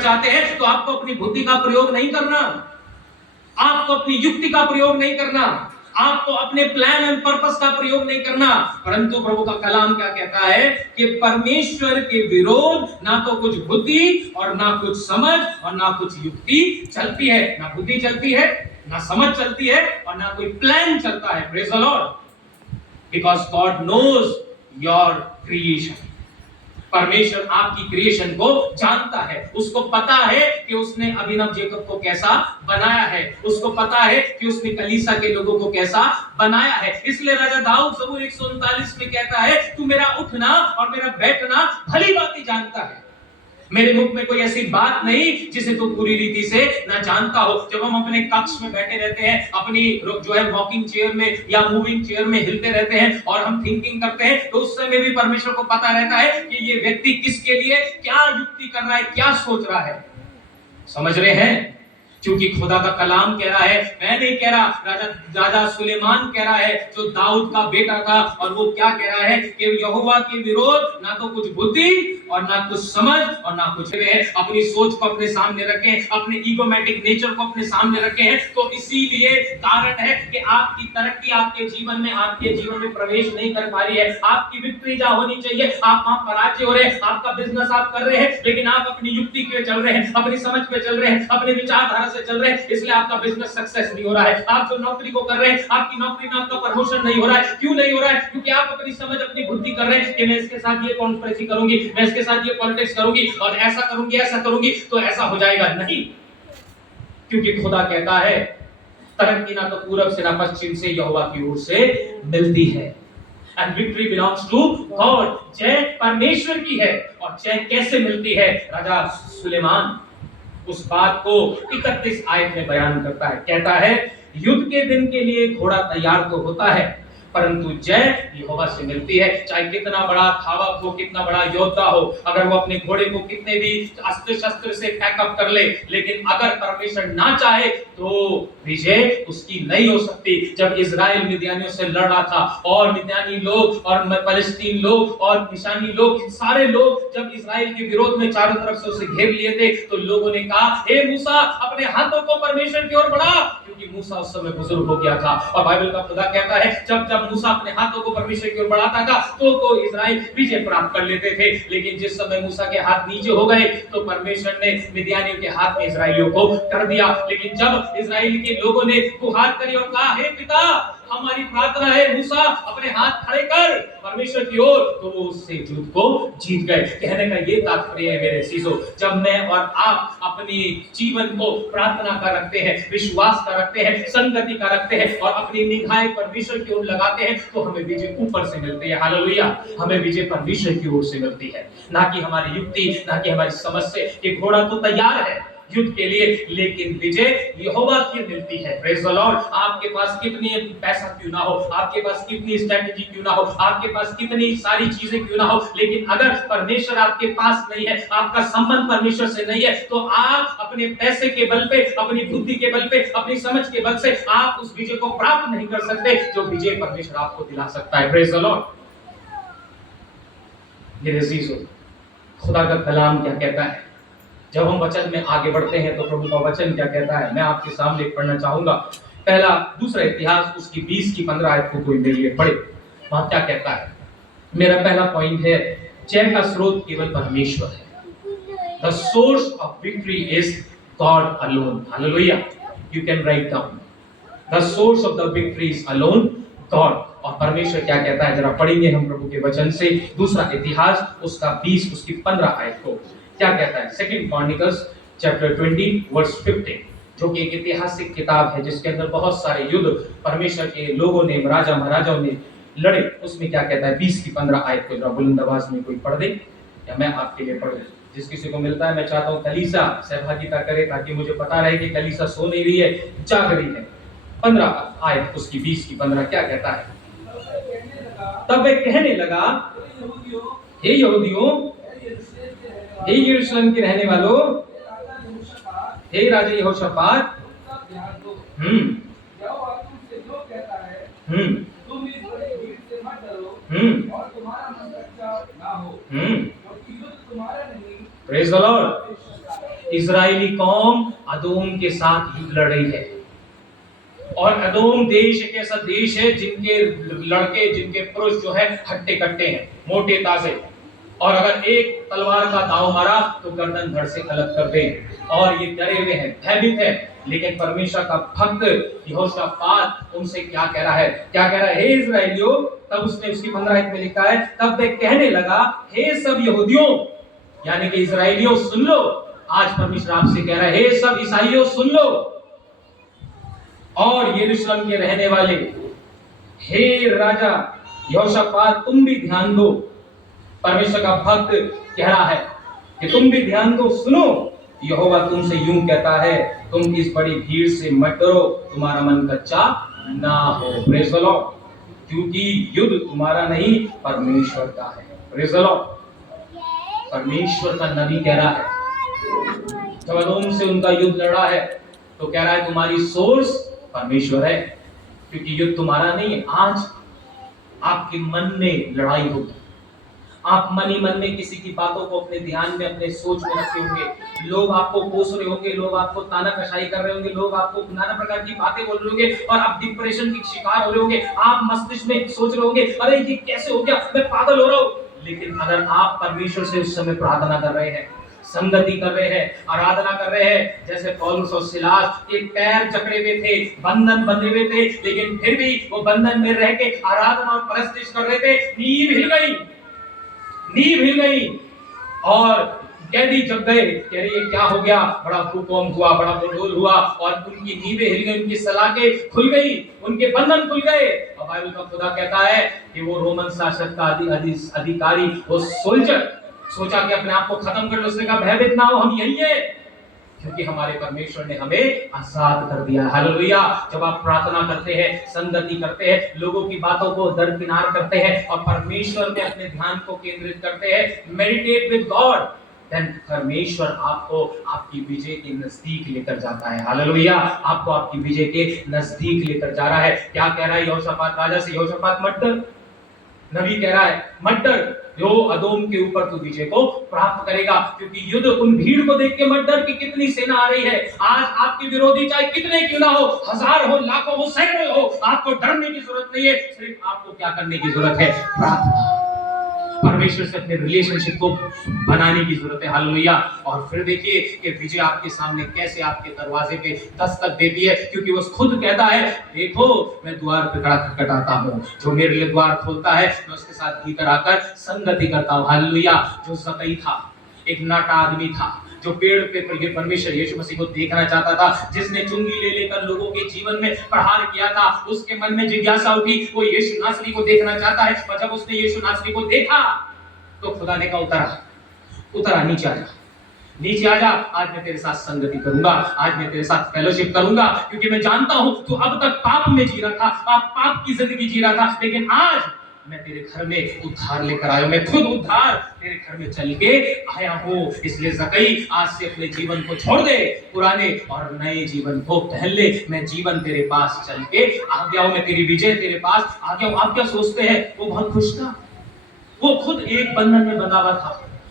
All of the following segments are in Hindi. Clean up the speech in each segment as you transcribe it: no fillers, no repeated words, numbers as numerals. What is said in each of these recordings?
चाहते हैं तो आपको अपनी बुद्धि का प्रयोग नहीं करना, आपको अपनी युक्ति का प्रयोग नहीं करना, आपको अपने प्लान एंड पर्पस का प्रयोग नहीं करना, परंतु प्रभु का कलाम क्या कहता है कि परमेश्वर के विरोध ना तो कुछ बुद्धि और ना कुछ समझ और ना कुछ युक्ति चलती है, ना बुद्धि चलती है, ना समझ चलती है और ना कोई प्लान चलता है। Praise the lord, because God knows your creation. परमेश्वर आपकी क्रिएशन को जानता है, उसको पता है कि उसने अभिनव जेकब को कैसा बनाया है, उसको पता है कि उसने कलीसा के लोगों को कैसा बनाया है। इसलिए राजा दाऊद ज़बूर 139 में कहता है, तू मेरा उठना और मेरा बैठना भली भांति जानता है, मेरे मुख में कोई ऐसी बात नहीं जिसे तू पूरी रीति से ना जानता हो। जब हम अपने कक्ष में बैठे रहते हैं, अपनी जो है वॉकिंग चेयर में या मूविंग चेयर में हिलते रहते हैं और हम थिंकिंग करते हैं, तो उस समय भी परमेश्वर को पता रहता है कि ये व्यक्ति किसके लिए क्या युक्ति कर रहा है, क्या सोच रहा है। समझ रहे हैं? क्योंकि खुदा का कलाम कह रहा है, मैं नहीं कह रहा, राजा सुलेमान कह रहा है जो दाऊद का बेटा था, और वो क्या कह रहा है कि यहोवा के विरोध ना तो कुछ बुद्धि और ना कुछ समझ और ना कुछ अपनी सोच को अपने सामने रखें, अपने ईगोमेटिक नेचर को अपने सामने रखे हैं। तो इसीलिए कारण है कि आपकी तरक्की आपके जीवन में प्रवेश नहीं कर पा रही है। आपकी विक्ट्री जहां होनी चाहिए, आप वहां पराजय हो रहे हैं। आपका बिजनेस आप कर रहे हैं, लेकिन आप अपनी युक्ति पे चल रहे हैं, अपनी समझ पे चल रहे हैं, अपने विचारधारा से चल रहे हैं, इसलिए आपका बिजनेस सक्सेस नहीं हो रहा है। आप जो नौकरी को कर रहे हैं, आपकी नौकरी में आपका प्रमोशन नहीं हो रहा है। क्यों नहीं हो रहा है? क्योंकि आप अपनी समझ, अपनी बुद्धि कर रहे हैं कि मैं इसके साथ ये कॉन्स्पिरेसी करूंगी, मैं इसके साथ ये पॉलिटिक्स करूंगी और ऐसा करूंगी तो ऐसा हो जाएगा। नहीं, क्योंकि खुदा कहता है तरक्की ना तो पूरब से ना पश्चिम से, यहोवा की ओर से मिलती है। And victory belongs to God. जय परमेश्वर की है। और जय कैसे मिलती है? राजा सुलेमान उस बात को 31 आयत में बयान करता है, कहता है, युद्ध के दिन के लिए घोड़ा तैयार तो होता है, परंतु जय यहोवा से मिलती है। चाहे कितना बड़ा धावक हो, कितना बड़ा योद्धा हो, अगर वो अपने घोड़े को कितने भी अस्त्र शस्त्र से पैकअप कर ले, लेकिन अगर परमेश्वर ना चाहे तो विजय उसकी नहीं हो सकती। जब इजराइल मिद्यानियों से लड़ रहा था और मिद्यानी लोग और फलस्तीन लोग और निशानी लोग, सारे लोग जब इजराइल के विरोध में चारों तरफ से उसे घेर लिए थे, तो लोगों ने कहा, हे मूसा, अपने हाथों को परमेश्वर की ओर बढ़ा, क्योंकि मूसा उस समय बुजुर्ग हो गया था। और बाइबल का खुदा कहता है, जब मूसा अपने हाथों को परमेश्वर की ओर बढ़ाता था तो इजराइल विजय प्राप्त कर लेते थे। लेकिन जिस समय मूसा के हाथ नीचे हो गए तो परमेश्वर ने मिद्यानियों के हाथ में इजराइलियों को कर दिया। लेकिन जब इजराइल के लोगों ने गुहार करी और कहा, हे पिता, हमारी प्रार्थना है, मूसा अपने हाथ खड़े कर परमेश्वर की ओर, तो वो उससे युद्ध को जीत गए। कहने का ये तात्पर्य है मेरे चीजों, जब मैं और आप अपनी जीवन को प्रार्थना का रखते हैं, विश्वास का रखते हैं, संगति का रखते हैं और अपनी निगाहें परमेश्वर की ओर लगाते हैं, तो हमें विजय ऊपर से मिलती है। हालेलुया! हमें विजय परमेश्वर की ओर से मिलती है, ना कि हमारी युक्ति, ना कि हमारी समझ से। कि घोड़ा तो तैयार है युद्ध के लिए, लेकिन विजय यहोवा की मिलती है। Praise the Lord! आपके पास कितनी पैसा क्यों ना हो, आपके पास कितनी स्ट्रेटजी क्यों ना हो, आपके पास कितनी सारी चीजें क्यों ना हो, लेकिन अगर परमेश्वर आपके पास नहीं है, आपका संबंध परमेश्वर से नहीं है, तो आप अपने पैसे के बल पे, अपनी बुद्धि के बल पे, अपनी समझ के बल से आप उस विजय को प्राप्त नहीं कर सकते जो विजय परमेश्वर आपको दिला सकता है। Praise the Lord! मेरे अजीजों, खुदा का कलाम क्या कहता है? जब हम वचन में आगे बढ़ते हैं तो प्रभु का वचन क्या कहता है, मैं आपके सामने पढ़ना चाहूंगा। दूसरा इतिहास उसकी 20 की 15 आयत को कोई मेरे लिए पढ़े। वहां क्या कहता है? मेरा पहला पॉइंट है, जय का स्रोत केवल परमेश्वर है। The source of victory is God alone. Hallelujah! You can write down, the source of the victory is alone God. और परमेश्वर क्या कहता है, जरा पढ़ेंगे हम प्रभु के वचन से। दूसरा इतिहास उसका 20 उसकी 15 आयत को क्या कहता है? सेकंड क्रॉनिकल्स चैप्टर 20 वर्स 15, जो कि एक ऐतिहासिक किताब है जिसके अंदर बहुत सारे युद्ध परमेश्वर के लोगों ने, राजा महाराजाओं ने लड़े। उसमें क्या कहता है? 20 की 15 आयत को जरा बुलंद आवाज में कोई पढ़ दे या मैं आपके लिए पढ़ दूं। जिस किसी को मिलता है, मैं चाहता हूं कलीसा सहभागिता करे, ताकि मुझे पता रहे कि कलीसा सो नहीं रही है, जाग रही है। 15 आयत उसकी 20 की 15 क्या कहता है? तब वे कहने लगा, हे यहूदियों, हे यरूशलेम के रहने वालों, हे राजा यहोशापात, तुम इस बड़ी भीड़ से मत डरो और तुम्हारा मन कच्चा ना हो, क्योंकि युद्ध तुम्हारा नहीं, प्रेज द लॉर्ड, इजरायली कौम अदोम के साथ युद्ध लड़ रही है। और अदोम देश एक ऐसा देश है जिनके लड़के, जिनके पुरुष जो है हट्टे कट्टे हैं, मोटे ताजे, और अगर एक तलवार का दाव मारा तो गर्दन धड़ से अलग कर दे, और ये डरे हुए हैं, भयभीत है। लेकिन परमेश्वर का भक्त यहोशापात उनसे क्या कह रहा है? क्या कह रहा है? हे इस्राएलियों, तब उसने उसकी 15 में लिखा है, तब वह कहने लगा, हे सब यहूदियों, यानी कि इस्राएलियों सुन लो। आज परमेश्वर आपसे कह रहा है, हे सब ईसाइयों सुन लो, और यरूशलेम के रहने वाले, हे राजा यहोशापात तुम भी ध्यान दो। परमेश्वर का भक्त कह रहा है कि तुम भी ध्यान दो, सुनो, यहोवा तुमसे यूं कहता है, तुम इस बड़ी भीड़ से मत डरो, तुम्हारा मन कच्चा ना हो। Praise the Lord. क्योंकि युद्ध तुम्हारा नहीं, परमेश्वर का है। Praise the Lord. परमेश्वर का नबी कह रहा है, जब अदोम से उनका युद्ध लड़ा है तो कह रहा है तुम्हारी सोर्स परमेश्वर है, क्योंकि युद्ध तुम्हारा नहीं है। आज आपके मन में लड़ाई होगी, आप मन ही मन में किसी की बातों को अपने ध्यान में, अपने सोच में रखे होंगे। लोग आपको कोस रहे होंगे, लोग आपको ताना कशाई कर रहे होंगे, लोग आपको नाना प्रकार की बातें बोल रहे होंगे, और आप डिप्रेशन की शिकार हो रहे होंगे। आप मस्तिष्क में सोच रहे होंगे, अरे ये कैसे हो गया, मैं पागल हो रहा हूँ। लेकिन अगर आप परमेश्वर से उस समय प्रार्थना कर रहे हैं, संगति कर रहे हैं, आराधना कर रहे हैं, जैसे पौलुस और सिलास के पैर जकड़े हुए थे, बंधन बंधे हुए थे, लेकिन फिर भी वो बंधन में रह के आराधना और परस्तिश कर रहे थे। नींव हिल गई, नींव हिल गई, और कैदी जग गए, कह रहे ये क्या हो गया, बड़ा भूकंप हुआ, बड़ा भूगोल हुआ, और उनकी नींवें हिल गई, उनकी सलाखें खुल गई, उनके बंधन खुल गए। और बाइबल का खुदा कहता है कि वो रोमन शासक का अधिकारी, वो सोल्जर, सोचा कि अपने आप को खत्म कर लो, उसने कहा भयभीत ना हो, हम यही है, क्योंकि हमारे परमेश्वर ने हमें आजाद कर दिया। हालेलुया। जब आप प्रार्थना करते हैं, संगति करते हैं, लोगों की बातों को दरकिनार करते हैं और परमेश्वर में अपने ध्यान को केंद्रित करते हैं, मेडिटेट विद गॉड, देन परमेश्वर आपको आपकी विजय के नजदीक लेकर जाता है। हालेलुया। आपको आपकी विजय के नजदीक लेकर जा रहा है। क्या कह रहा है यहोशापात राजा से? यहोशापात मत डर। नबी कह रहा है मत डर, जो अदोम के ऊपर तू विजय को प्राप्त करेगा, क्योंकि युद्ध उन भीड़ को देख के मत डर कि कितनी सेना आ रही है। आज आपके विरोधी चाहे कितने क्यों ना हो, हजार हो, लाखों हो, सैकड़ों हो, आपको डरने की जरूरत नहीं है। सिर्फ आपको क्या करने की जरूरत है? प्रार्थना, परमेश्वर से अपने रिलेशनशिप को बनाने की जरूरत है। हालेलुया। और फिर देखिए कि विजय आपके सामने कैसे आपके दरवाजे पे दस्तक देती है, क्योंकि वो खुद कहता है, देखो मैं द्वार पे खड़ा खटखटाता हूँ, जो मेरे लिए द्वार खोलता है मैं उसके साथ भीतर आकर संगति करता हूँ। हालेलुया। जो ज़कई था, एक नाटा आदमी था, जो पेड़ पे परमेश्वर यीशु मसीह को देखना चाहता था, जिसने चुंगी ले लेकर लोगों के जीवन में प्रहार किया था, उसके मन में जिज्ञासा उठी, वो यीशु नासरी को देखना चाहता है। और जब उसने यीशु नासरी को देखा तो खुदा ने कहा उतरा, नीचे आ जा, नीचे आ जा, आज मैं तेरे साथ संगति करूंगा, आज मैं तेरे साथ फेलोशिप करूंगा, क्योंकि मैं जानता हूं तू अब तक पाप में जी रहा था, आप पाप की जिंदगी जी रहा था, लेकिन आज मैं तेरे घर में उद्धार लेकर आया हूं, मैं खुद उद्धार तेरे घर में चल के आया हूं। इसलिए ज़कई आज से अपने जीवन को छोड़ दे, पुराने और नए जीवन को पहन ले। मैं जीवन तेरे पास चल के आ गया हूं, मैं तेरी विजय तेरे पास आ गया हूं। आप क्या सोचते हैं? वो बहुत खुश था, वो खुद एक बंधन में बंधा हुआ था,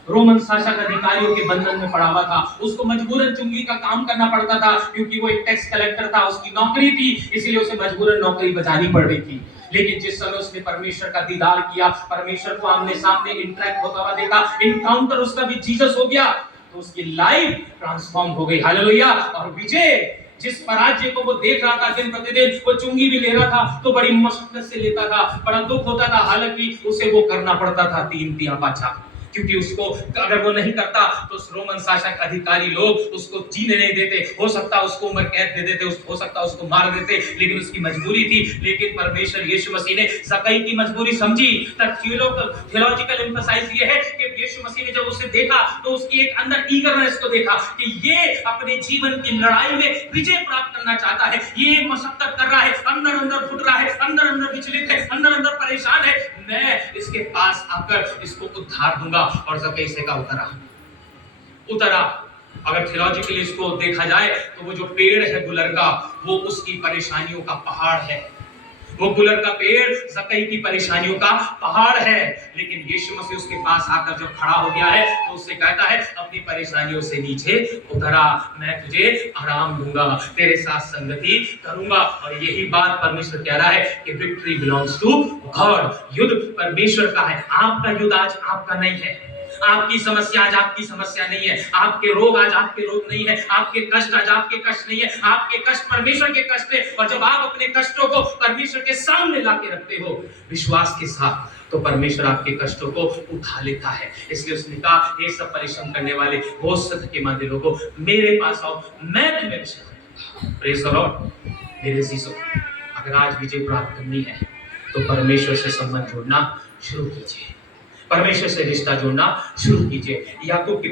रोमन शासक अधिकारियों के बंधन में पड़ा हुआ था, उसको मजबूरन चुंगी का काम करना पड़ता था, क्योंकि वो एक टैक्स कलेक्टर था, उसकी नौकरी थी, इसलिए उसे मजबूरन नौकरी बजानी पड़ रही थी। लेकिन जिस समय उसने परमेश्वर का दीदार किया, परमेश्वर को आमने सामने इंटरेक्ट होता हुआ देखा, इनकाउंटर उसका भी जीसस हो गया, तो उसकी लाइफ ट्रांसफॉर्म हो गई। हालेलुया। और विजय, जिस पराजय को वो देख रहा था दिन प्रतिदिन, वो चुंगी भी ले रहा था तो बड़ी मशक्कत से लेता था, बड़ा दुख होता था, हालांकि उसे वो करना पड़ता था 3 तिया पाछा, क्योंकि उसको अगर वो नहीं करता तो रोमन शासक अधिकारी लोग उसको जीने नहीं देते, हो सकता उसको उम्र कैद दे देते, हो सकता उसको मार देते, लेकिन उसकी मजबूरी थी। लेकिन परमेश्वर यीशु मसीह ने ज़कई की मजबूरी समझी। थियोलॉजिकल एम्फसाइज ये है कि यीशु मसीह ने जब उसे देखा तो उसकी एक अंदर ईगरनेस को देखा कि ये अपने जीवन की लड़ाई में विजय प्राप्त करना चाहता है, ये मशक्कत कर रहा है, अंदर अंदर फुट रहा है, अंदर अंदर विचलित है, अंदर अंदर परेशान है, मैं इसके पास आकर इसको उद्धार दूंगा। और ज़कई से का उतरा। अगर थियोलॉजिकली इसको देखा जाए तो वो जो पेड़ है गुलर का, वो उसकी परेशानियों का पहाड़ है, वो गुलर का पेड़ ज़कई की परेशानियों का पहाड़ है, लेकिन यीशु मसीह उसके पास आकर जब खड़ा हो गया है तो उससे कहता है अपनी परेशानियों से नीचे उतर आ, मैं तुझे आराम दूंगा, तेरे साथ संगति करूंगा। और यही बात परमेश्वर कह रहा है कि विक्ट्री बिलोंग्स टू गॉड। युद्ध परमेश्वर का है, आपका युद्ध आज आपका नहीं है। आपकी समस्या आज आपकी समस्या नहीं है, आपके रोग आज आपके रोग नहीं है, आपके कष्ट आज आपके कष्ट नहीं है, आपके कष्ट परमेश्वर के कष्ट है। और जब आप अपने कष्टों को परमेश्वर के सामने लाके रखते हो विश्वास के साथ, तो परमेश्वर आपके कष्टों को उठा लेता है। इसलिए उसने कहा ये सब परिश्रम करने वाले बोझ से थके मांदे लोगों मेरे पास आओ, मैं तुम्हें विश्राम दूंगा। Praise the Lord. मेरे अजीजों, अगर आज विजय प्राप्त करनी है तो परमेश्वर से संबंध जोड़ना शुरू कीजिए, परमेश्वर से रिश्ता जोड़ना शुरू कीजिए। याकूब की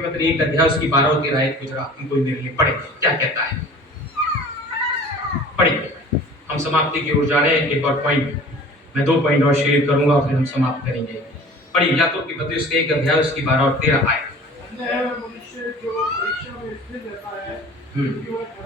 पत्री 1 अध्याय उसकी 12 और 13 आयत गुजरा, हमको मेरे लिए पढ़े, क्या कहता है पढ़िए। हम समाप्ति की ओर जा रहे हैं। एक और पॉइंट, मैं 2 पॉइंट और शेयर करूंगा फिर हम समाप्त करेंगे। पढ़िए याकूब की पत्री उसके 1 अध्याय उसकी 12 और 13 आयत। मनुष्य जो परीक्षा में स्थिर रहता है